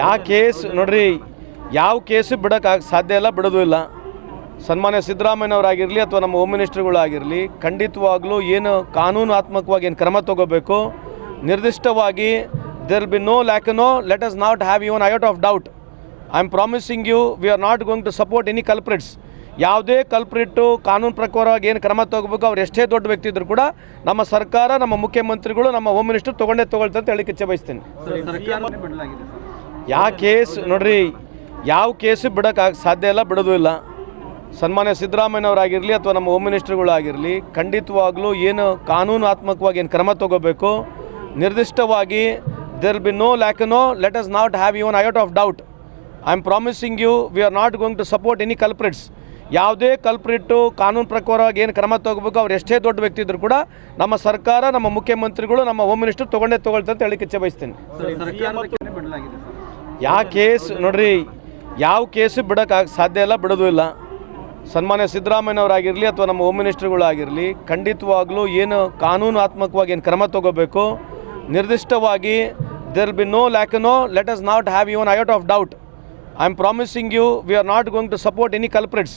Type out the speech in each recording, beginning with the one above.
ಯಾವ ಕೇಸ್, ನೋಡ್ರಿ, ಯಾವ ಕೇಸು ಬಿಡೋಕ್ಕಾಗ ಸಾಧ್ಯ ಇಲ್ಲ, ಬಿಡೋದು ಇಲ್ಲ. ಸನ್ಮಾನ್ಯ ಸಿದ್ದರಾಮಯ್ಯನವರಾಗಿರಲಿ ಅಥವಾ ನಮ್ಮ ಹೋಮ್ ಮಿನಿಸ್ಟರ್ಗಳಾಗಿರಲಿ ಖಂಡಿತವಾಗ್ಲೂ ಏನು ಕಾನೂನಾತ್ಮಕವಾಗಿ ಏನು ಕ್ರಮ ತಗೋಬೇಕು, ನಿರ್ದಿಷ್ಟವಾಗಿ there be no lack no let us not have even iota of doubt I am promising you we are not going to support any culprits ಯಾವುದೇ ಕಲ್ಪ್ರಿಟ್ಟು ಕಾನೂನು ಪ್ರಕಾರವಾಗಿ ಏನು ಕ್ರಮ ತಗೋಬೇಕು ಅವ್ರು ಎಷ್ಟೇ ದೊಡ್ಡ ವ್ಯಕ್ತಿ ಇದ್ದರೂ ಕೂಡ ನಮ್ಮ ಸರ್ಕಾರ ನಮ್ಮ ಮುಖ್ಯಮಂತ್ರಿಗಳು ನಮ್ಮ ಹೋಮ್ ಮಿನಿಸ್ಟರ್ ತೊಗೊಂಡೇ ತೊಗೊಳ್ತಾರೆ ಅಂತ ಹೇಳಿ ಕಿಚ್ಚೆ ಬಯಸ್ತೀನಿ ಯಾವ ಕೇಸ್ ನೋಡ್ರಿ ಯಾವ ಕೇಸು ಬಿಡೋಕ್ಕಾಗ ಸಾಧ್ಯ ಇಲ್ಲ ಬಿಡೋದು ಇಲ್ಲ. ಸನ್ಮಾನ್ಯ ಸಿದ್ದರಾಮಯ್ಯನವರಾಗಿರಲಿ ಅಥವಾ ನಮ್ಮ ಹೋಮ್ ಮಿನಿಸ್ಟರ್ಗಳಾಗಿರಲಿ ಖಂಡಿತವಾಗ್ಲೂ ಏನು ಕಾನೂನಾತ್ಮಕವಾಗಿ ಏನು ಕ್ರಮ ತಗೋಬೇಕು ನಿರ್ದಿಷ್ಟವಾಗಿ there be no lack no let us not have even iota of doubt I am promising you we are not going to support any culprits ಯಾವುದೇ ಕಲ್ಪ್ರಿಟ್ಟು ಕಾನೂನು ಪ್ರಕಾರವಾಗಿ ಏನು ಕ್ರಮ ತಗೋಬೇಕು, ಅವ್ರು ಎಷ್ಟೇ ದೊಡ್ಡ ವ್ಯಕ್ತಿ ಇದ್ದರೂ ಕೂಡ ನಮ್ಮ ಸರ್ಕಾರ, ನಮ್ಮ ಮುಖ್ಯಮಂತ್ರಿಗಳು ನಮ್ಮ ಹೋಮ್ ಮಿನಿಸ್ಟರ್ ತೊಗೊಂಡೇ ತೊಗೊಳ್ತಾರೆ ಅಂತ ಹೇಳಿಕ್ಕೆ ಇಚ್ಛೆ ಬಯಸ್ತೀನಿ. ಯಾವ ಕೇಸ್ ನೋಡ್ರಿ, ಯಾವ ಕೇಸು ಬಿಡೋಕ್ಕಾಗ ಸಾಧ್ಯ ಇಲ್ಲ, ಬಿಡೋದು ಇಲ್ಲ. ಸನ್ಮಾನ್ಯ ಸಿದ್ದರಾಮಯ್ಯನವರಾಗಿರಲಿ ಅಥವಾ ನಮ್ಮ ಹೋಮ್ ಮಿನಿಸ್ಟರ್ಗಳಾಗಿರಲಿ ಖಂಡಿತವಾಗ್ಲೂ ಏನು ಕಾನೂನಾತ್ಮಕವಾಗಿ ಏನು ಕ್ರಮ ತಗೋಬೇಕು, ನಿರ್ದಿಷ್ಟವಾಗಿ there be no lack no let us not have even iota of doubt I am promising you we are not going to support any culprits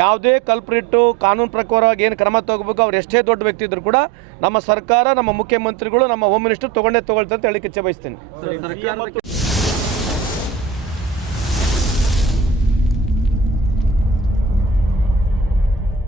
ಯಾವುದೇ ಕಲ್ಪ್ರಿಟ್ಟು ಕಾನೂನು ಪ್ರಕಾರವಾಗಿ ಏನು ಕ್ರಮ ತಗೋಬೇಕು, ಅವ್ರು ಎಷ್ಟೇ ದೊಡ್ಡ ವ್ಯಕ್ತಿ ಇದ್ರು ಕೂಡ ನಮ್ಮ ಸರ್ಕಾರ, ನಮ್ಮ ಮುಖ್ಯಮಂತ್ರಿಗಳು ನಮ್ಮ ಹೋಮ್ ಮಿನಿಸ್ಟರ್ ತೊಗೊಂಡೇ ತೊಗೊಳ್ತಾರೆ ಅಂತ ಹೇಳಕ್ಕೆ ಇಚ್ಛೆ ಬಯಸ್ತೀನಿ.